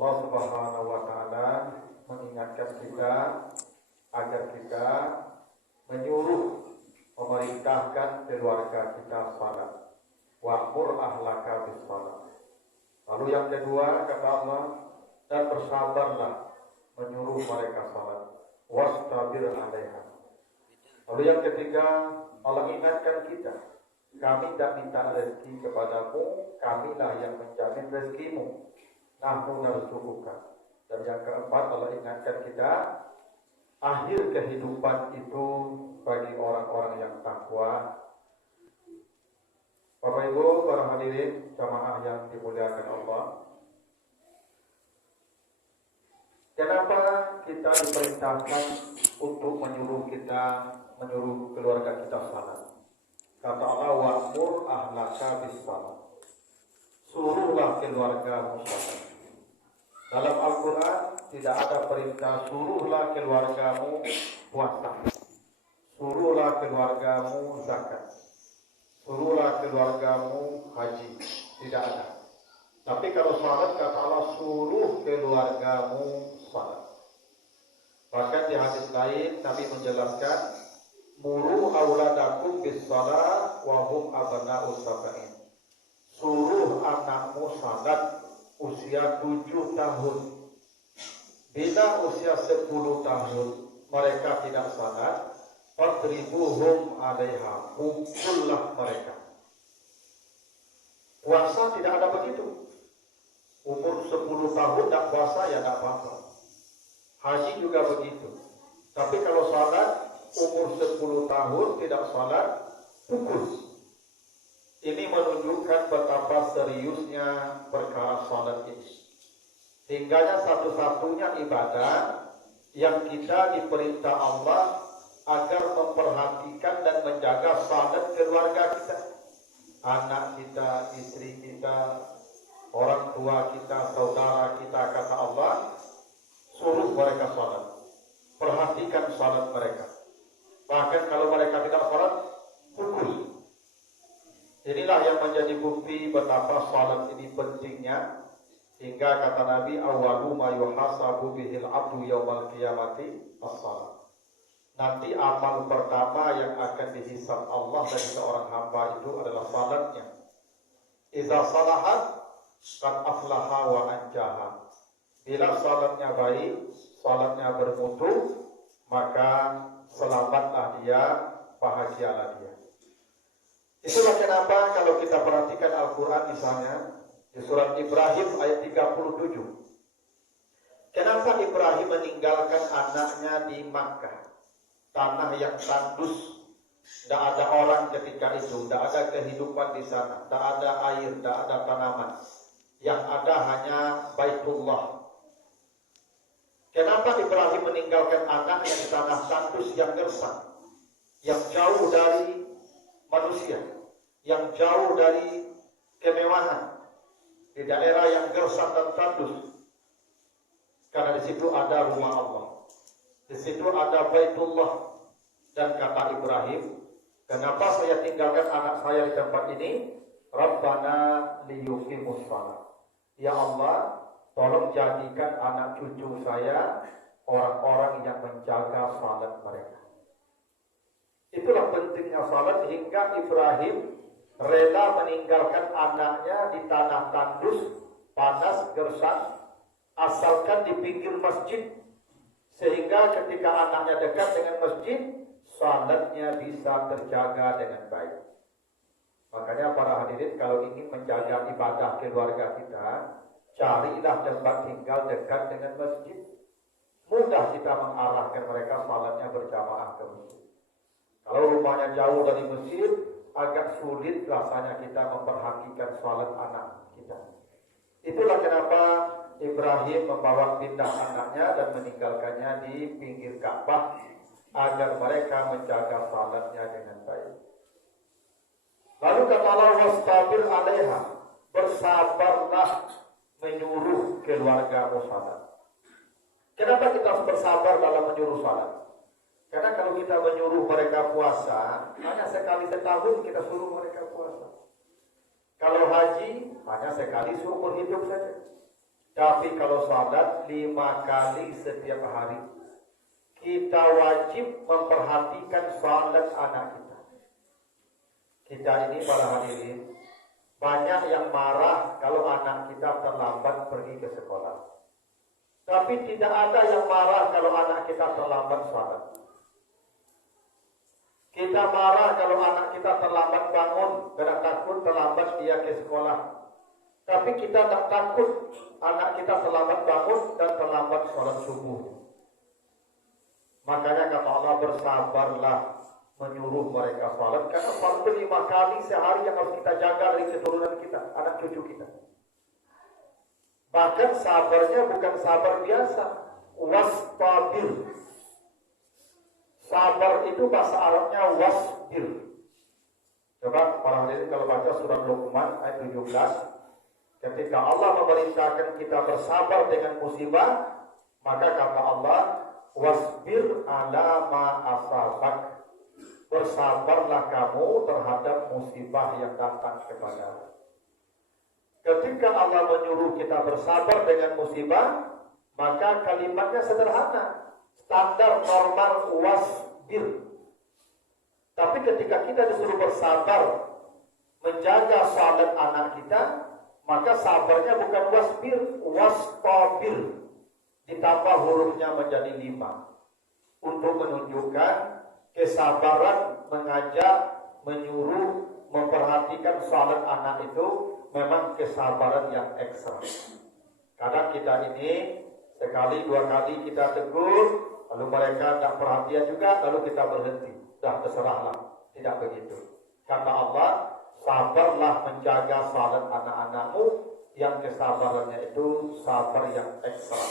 Allah Subhanahu wa taala mengingatkan kita agar kita menyuruh memerintahkan keluarga kita salat. Wa'mur ahlaka bis salat. Lalu yang kedua kata Allah, dan bersabarlah menyuruh mereka salat. Wastabir 'alaiha. Lalu yang ketiga, Allah ingatkan kita, kami tak minta rezeki kepadamu, kamilah yang menjamin rezekimu. Nahnu narzuquka. Dan yang keempat, Allah ingatkan kita, akhir kehidupan itu bagi orang-orang yang takwa. Bapak Ibu, para hadirin jamaah yang dimuliakan Allah, kenapa kita diperintahkan untuk menyuruh keluarga kita salat? Kata Allah, wa'mur ahlaka bis salat. Suruhlah keluargamu salat. Dalam Al-Quran tidak ada perintah suruhlah keluargamu puasa, suruhlah keluargamu zakat, suruhlah keluargamu haji. Tidak ada. Tapi kalau salat kata Allah, suruh keluargamu salat. Bahkan di hadis lain Nabi menjelaskan, muru auladakum bis salat wa hum abna'u sab'in. Suruh anakmu salat usia 7 tahun. Bila usia 10 tahun mereka tidak salat, fadribuhum 'alaiha, pukullah mereka. Puasa tidak ada begitu. Umur 10 tahun tidak puasa ya tidak apa-apa. Haji juga begitu. Tapi kalau salat umur 10 tahun tidak salat, pukul. Ini menunjukkan betapa seriusnya perkara salat ini. Hingganya satu-satunya ibadah yang kita diperintah Allah agar memperhatikan dan menjaga salat keluarga kita. Anak kita, istri kita, orang tua kita, saudara kita, kata Allah, suruh mereka salat. Perhatikan salat mereka. Bahkan kalau mereka tidak salat, pukul. Inilah yang menjadi bukti betapa salat ini pentingnya, hingga kata Nabi, awwalu ma yuhasabu bihil abdu yaumal qiyamati as-salat. Nanti amal pertama yang akan dihisab Allah dari seorang hamba itu adalah salatnya. Iza salahat qad aflaha wa anjaha. Bila salatnya baik, salatnya bermutu, maka selamatlah dia, bahagialah dia. Itulah kenapa kalau kita perhatikan Al-Quran misalnya di surat Ibrahim ayat 37. Kenapa Ibrahim meninggalkan anaknya di Makkah, tanah yang tandus, tidak ada orang ketika itu, tidak ada kehidupan di sana, tidak ada air, tidak ada tanaman, yang ada hanya Baitullah. Kenapa Ibrahim meninggalkan anaknya di tanah tandus yang gersang, yang jauh dari manusia, yang jauh dari kemewahan, di daerah yang gersang dan tandus? Karena di situ ada rumah Allah, di situ ada Baitullah. Dan kata Ibrahim, kenapa saya tinggalkan anak saya di tempat ini? Rabbana liyuqimus shalah. Ya Allah, tolong jadikan anak cucu saya orang-orang yang menjaga salat mereka. Itulah pentingnya salat, hingga Ibrahim rela meninggalkan anaknya di tanah tandus, panas, gersang, asalkan di pinggir masjid, sehingga ketika anaknya dekat dengan masjid, salatnya bisa terjaga dengan baik. Makanya para hadirin, kalau ingin menjaga ibadah keluarga kita, carilah tempat tinggal dekat dengan masjid. Mudah kita mengarahkan mereka salatnya berjamaah ke masjid. Kalau rumahnya jauh dari masjid, agak sulit rasanya kita memperhatikan salat anak kita. Itulah kenapa Ibrahim membawa pindah anaknya dan meninggalkannya di pinggir Ka'bah, agar mereka menjaga salatnya dengan baik. Lalu kata Allah, wastabir 'alaiha, bersabarlah menyuruh keluargamu salat. Kenapa kita harus bersabar dalam menyuruh salat? Karena kalau kita menyuruh mereka puasa, hanya sekali setahun kita suruh mereka puasa. Kalau haji, hanya sekali seumur hidup saja. Tapi kalau salat 5 kali setiap hari, kita wajib memperhatikan salat anak kita. Kita ini para hadirin, banyak yang marah kalau anak kita terlambat pergi ke sekolah. Tapi tidak ada yang marah kalau anak kita terlambat salat. Kita marah kalau anak kita terlambat bangun, karena takut terlambat dia ke sekolah. Tapi kita tak takut anak kita terlambat bangun dan terlambat sholat subuh. Makanya kata Allah, bersabarlah menyuruh mereka sholat, karena waktu 5 kali sehari yang harus kita jaga dari keturunan kita, anak cucu kita. Bahkan sabarnya bukan sabar biasa, wastabir. Sabar itu bahasa Arabnya wasbir. Coba para hadirin kalau baca surah Luqman ayat 17, ketika Allah memerintahkan kita bersabar dengan musibah, maka kata Allah, wasbir ala ma asabak. Bersabarlah kamu terhadap musibah yang datang kepadamu. Ketika Allah menyuruh kita bersabar dengan musibah, maka kalimatnya sederhana. Standar normal wasbir. Tapi ketika kita disuruh bersabar menjaga salat anak kita, maka sabarnya bukan wasbir, wastabir. Ditambah hurufnya menjadi 5 untuk menunjukkan kesabaran mengajak, menyuruh, memperhatikan salat anak itu memang kesabaran yang ekstra. Kadang kita ini sekali 2 kali kita tegur, lalu mereka tak perhatian juga, lalu kita berhenti. Dah terserahlah. Tidak begitu. Kata Allah, sabarlah menjaga salat anak-anakmu, yang kesabarannya itu sabar yang ekstra.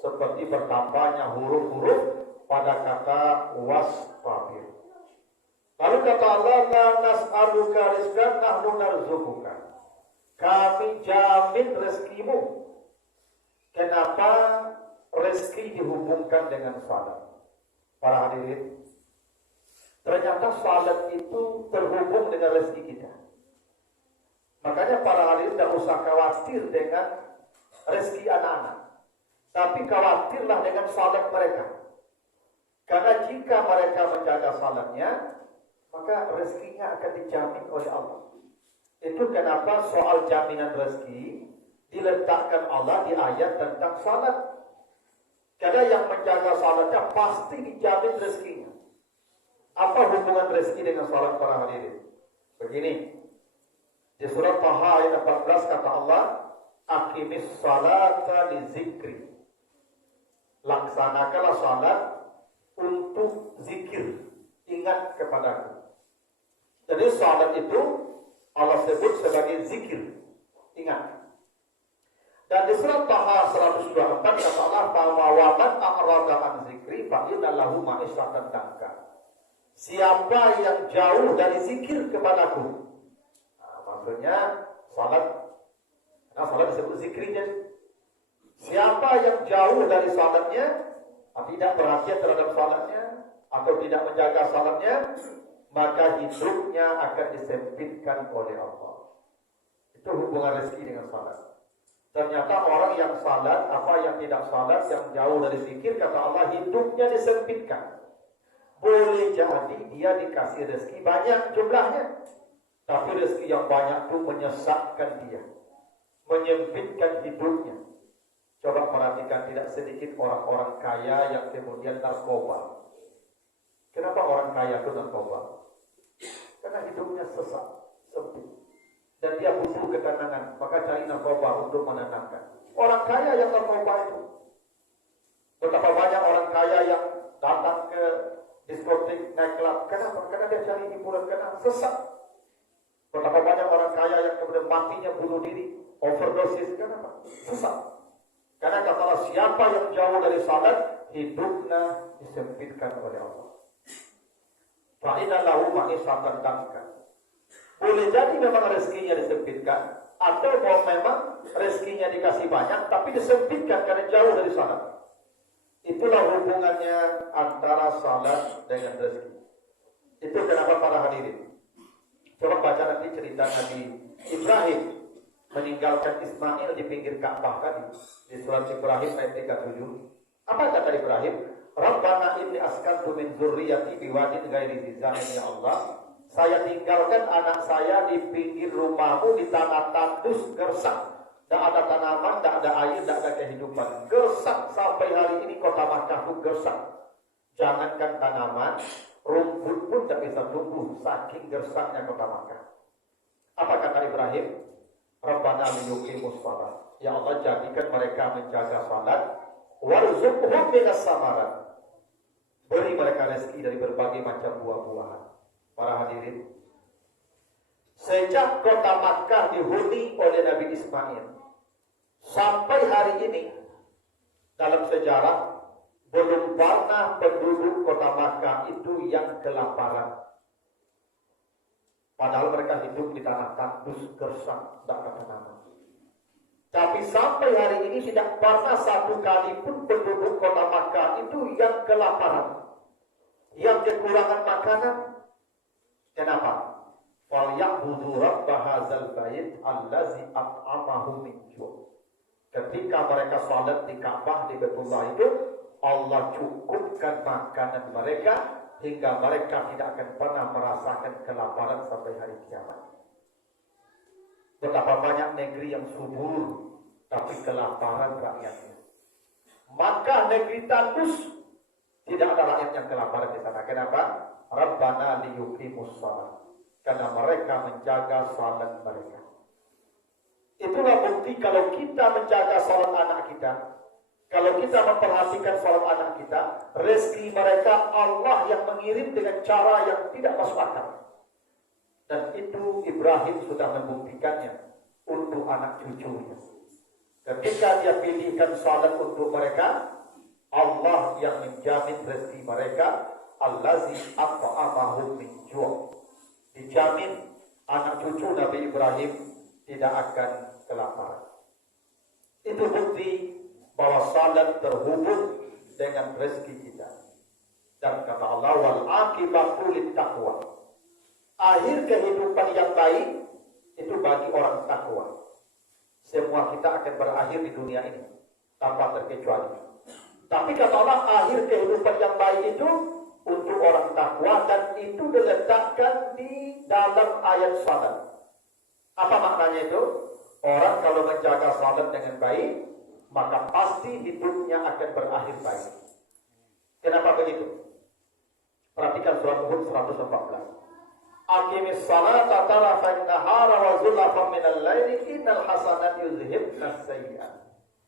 Seperti bertambahnya huruf-huruf pada kata wastabir. Lalu kata Allah, la nas'aluka rizqan nahnu narzuquka. Kami jamin rezekimu. Kenapa rezeki dihubungkan dengan salat? Para hadirin, ternyata salat itu terhubung dengan rezeki kita. Makanya para hadirin tidak usah khawatir dengan rezeki anak-anak, tapi khawatirlah dengan salat mereka. Karena jika mereka menjaga salatnya, maka rezekinya akan dijamin oleh Allah. Itu kenapa soal jaminan rezeki diletakkan Allah di ayat tentang salat. Karena yang menjaga salatnya pasti dijamin rezekinya. Apa hubungan rezeki dengan salat para hadirin? Begini, di surat Taha ayat 14 kata Allah, aqimis salata li zikri. Laksanakanlah salat untuk zikir, ingat kepadaku. Jadi salat itu Allah sebut sebagai zikir, ingat. Dan di surat Taha 124 kata Allah, wa man a'rada an zikri fa inna lahu ma'isyatan danka. Siapa yang jauh dari zikir kepadaku, maksudnya salat, karena salat disebut zikrinya. Siapa yang jauh dari salatnya, tidak perhatian terhadap salatnya, atau tidak menjaga salatnya, maka hidupnya akan disempitkan oleh Allah. Itu hubungan rezeki dengan salat. Ternyata orang yang salat, apa yang tidak salat, yang jauh dari zikir, kata Allah, hidupnya disempitkan. Boleh jadi dia dikasih rezeki banyak jumlahnya, tapi rezeki yang banyak itu menyesatkan dia, menyempitkan hidupnya. Coba perhatikan, tidak sedikit orang-orang kaya yang kemudian narkoba. Kenapa orang kaya itu narkoba? Karena hidupnya sesak, sempit, dan dia butuh ketenangan, maka cari narkoba untuk menenangkan. Orang kaya yang narkoba itu. Betapa banyak orang kaya yang datang ke diskotik, naik klub. Kenapa? Karena dia cari hiburan, karena sesak. Betapa banyak orang kaya yang kemudian matinya bunuh diri, overdosis. Kenapa? Sesak. Karena kata Allah, siapa yang jauh dari salat, hidupnya disempitkan oleh Allah. Fa'inna lahu ma'isyatan danka. Boleh jadi memang rezekinya disempitkan, atau mau memang rezekinya dikasih banyak, tapi disempitkan karena jauh dari salat. Itulah hubungannya antara salat dengan rezeki. Itu kenapa para hadirin. Coba baca nanti cerita Nabi Ibrahim. meninggalkan Ismail di pinggir Ka'bah tadi di surat Ibrahim ayat 37. Apa kata Ibrahim? Rabbana inni askantu min dzurriyyati biwadin ghairi dzizalin, ya Allah, saya tinggalkan anak saya di pinggir rumahmu di tanah tandus gersang. Tidak ada tanaman, tidak ada air, tidak ada kehidupan. Gersang sampai hari ini kota Makkah itu gersang. Jangankan tanaman, rumput pun tidak bisa tumbuh saking gersangnya kota Makkah. Apa kata Ibrahim? Rabbana liyuqimus shalah. Ya Allah, jadikan mereka menjaga salat. Warzuqhum minas samarat. Beri mereka rezeki dari berbagai macam buah-buahan. Para hadirin, sejak kota Makkah dihuni oleh Nabi Ismail sampai hari ini, dalam sejarah belum pernah penduduk kota Makkah itu yang kelaparan. Padahal mereka hidup di tanah tandus gersang, tidak ada tanaman. Tapi sampai hari ini tidak pernah satu kali pun penduduk kota Makkah itu yang kelaparan, yang kekurangan makanan. Kenapa? Falyabudu rabb hadzal bait allazi at'amahum min ju'. Ketika mereka salat di Ka'bah di Baitullah itu, Allah cukupkan makanan mereka hingga mereka tidak akan pernah merasakan kelaparan sampai hari kiamat. Betapa banyak negeri yang subur tapi kelaparan rakyatnya. Maka negeri tandus tidak ada rakyat yang kelaparan di sana. Kenapa? Rabbana liyuqimus shalah. Karena mereka menjaga salat mereka. Itulah bukti kalau kita menjaga salat anak kita, kalau kita memperhatikan salat anak kita, rezeki mereka Allah yang mengirim dengan cara yang tidak masuk akal. Dan itu Ibrahim sudah membuktikannya untuk anak cucunya. Ketika dia pilihkan salat untuk mereka, Allah yang menjamin rezeki mereka. Allazi at'amahum min ju'. Dijamin anak cucu Nabi Ibrahim tidak akan kelaparan. Itu bukti bahwa salat terhubung dengan rezeki kita. Dan kata Allah, wal aqibatu lit taqwa. Akhir kehidupan yang baik itu bagi orang takwa. Semua kita akan berakhir di dunia ini tanpa terkecuali. Tapi kata Allah, akhir kehidupan yang baik itu untuk orang takwa, dan itu diletakkan di dalam ayat salat. Apa maknanya itu? Orang kalau menjaga salat dengan baik, maka pasti hidupnya akan berakhir baik. Kenapa begitu? Perhatikan surat Hud 114. Aqimis salata tarafan nahara wa zulafan minal laili innal hasanat yuzhibnas sayyi'at.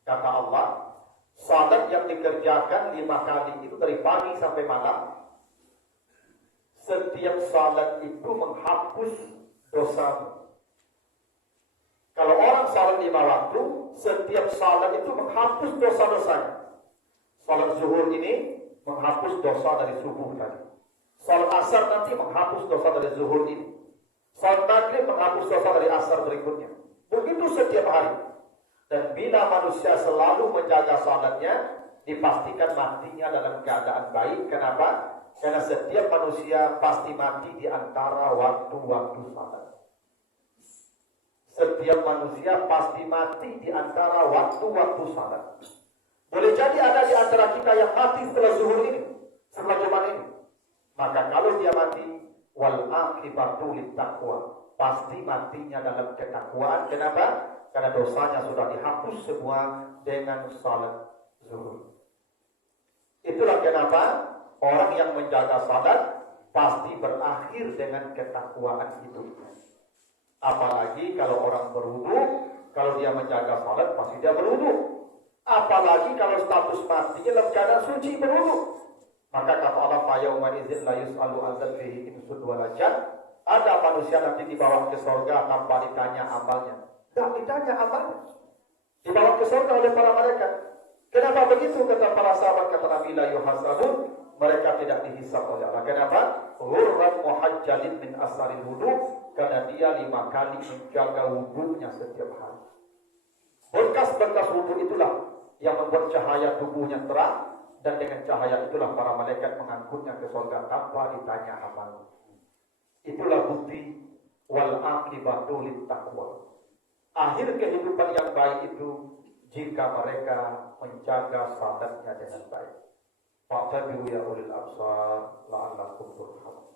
Kata Allah, salat yang dikerjakan 5 kali itu dari pagi sampai malam, setiap salat itu menghapus dosa. Kalau orang salat 5 waktu, setiap salat itu menghapus dosa-dosanya. Salat zuhur ini menghapus dosa dari subuh tadi. Salat asar nanti menghapus dosa dari zuhur ini. Salat maghrib menghapus dosa dari asar berikutnya. Begitu setiap hari. Dan bila manusia selalu menjaga salatnya, dipastikan matinya dalam keadaan baik. Kenapa? Karena setiap manusia pasti mati di antara waktu-waktu salat. Setiap manusia pasti mati di antara waktu-waktu salat. Boleh jadi ada di antara kita yang mati setelah zuhur ini, setelah Jumat ini. Maka kalau dia mati, wal aqibatu lit taqwa, pasti matinya dalam ketakwaan. Kenapa? Karena dosanya sudah dihapus semua dengan salat zuhur. Itulah kenapa orang yang menjaga salat pasti berakhir dengan ketakwaan hidup. Apalagi kalau orang berwudu, kalau dia menjaga salat pasti dia berwudu. Apalagi kalau status matinya dalam keadaan suci berwudu. Maka kata Allah, fa yauma idzin la yus'alu an dzalfihi insun wala jan. Ada manusia nanti dibawa ke surga tanpa ditanya amalnya. Tidak ditanya amalnya. Dibawa ke surga oleh para malaikat. Kenapa begitu? Kata para sahabat, kata Nabi, la yuhasabun. Mereka tidak dihisab oleh Allah. Kenapa? Ghurran muhajjalin min asaril wudu. Karena dia 5 kali menjaga wudunya setiap hari. Berkas-berkas wudu itulah yang membuat cahaya tubuhnya terang. Dan dengan cahaya itulah para malaikat mengangkutnya ke surga tanpa ditanya amal. Itulah bukti wal aqibatu lit taqwa. akhir kehidupan yang baik itu jika mereka menjaga salatnya dengan baik. Fa'tabiru ya ulil absar la'allakum turhamun.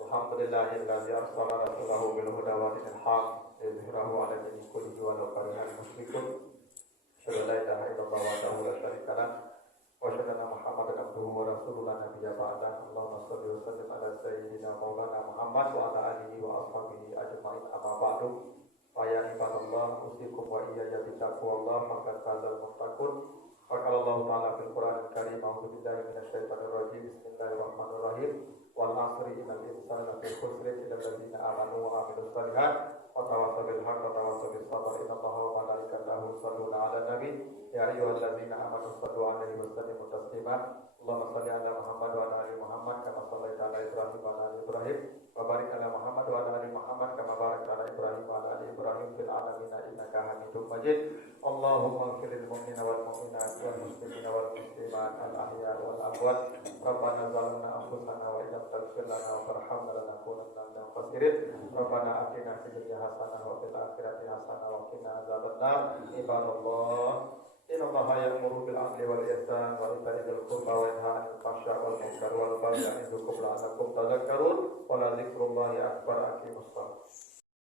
Alhamdulillahilladzi arsala rasulahu bil huda wa dinil haq liyudhhirahu 'ala dini kullihi walau karihal musyrikun. Asyhadu an la ilaha illallah wahdahu la syarika lah wa asyhadu anna Muhammadan abduhu wa rasuluhu la nabiyya ba'dahu. Allahumma shalli wa sallim ala sayyidina maulana Muhammad wa ala alihi wa ashabihi ajma'in. Amma ba'du. Fa ya ibadallah usikum wa iyaya bi taqwallah faqad fazal muttaqun. Qala Allah ta'ala fil Qur'anil Karim, a'udzu billahi minasyaitonir rajim. Bismillahirrahmanirrahim. Wal 'asri innal insana lafi khusrin illa alladziina aamanu wa 'amilus shalihaat wa tawassaw bil haqqi wa tawassaw bis sabr. Innallaha wa malaikatahu yusholluna 'alan nabi ya ayyuhalladzina amanu shallu 'alaihi wa sallimu taslima. Allahumma shalli 'ala Muhammad wa 'ala ali Muhammad kama shallaita 'ala Ibrahim wa 'ala ali Ibrahim wa barik 'ala Muhammad wa 'ala ali Muhammad kama barakta 'ala Ibrahim wa 'ala ali Ibrahim fil 'alamin innaka Hamidum Majid. Allahumma ighfir lil mu'minina wal mu'minat wal muslimina wal muslimat al ahya wal amwat. Rabbana zalamna anfusana wa illam taghfir lana wa tarhamna lanakunanna minal khasirin. Rabbana atina fid dunya hasanah wa fil akhirati hasanah wa qina adzabannar. Ibadallah, innallaha ya'muru bil 'adli wal ihsan wa ita'i dzil qurba wa yanha 'anil fahsya'i wal munkari wal baghi ya'idukum la'allakum tadhakkarun. Wa la dzikrullahi akbar. Aqimus shalah.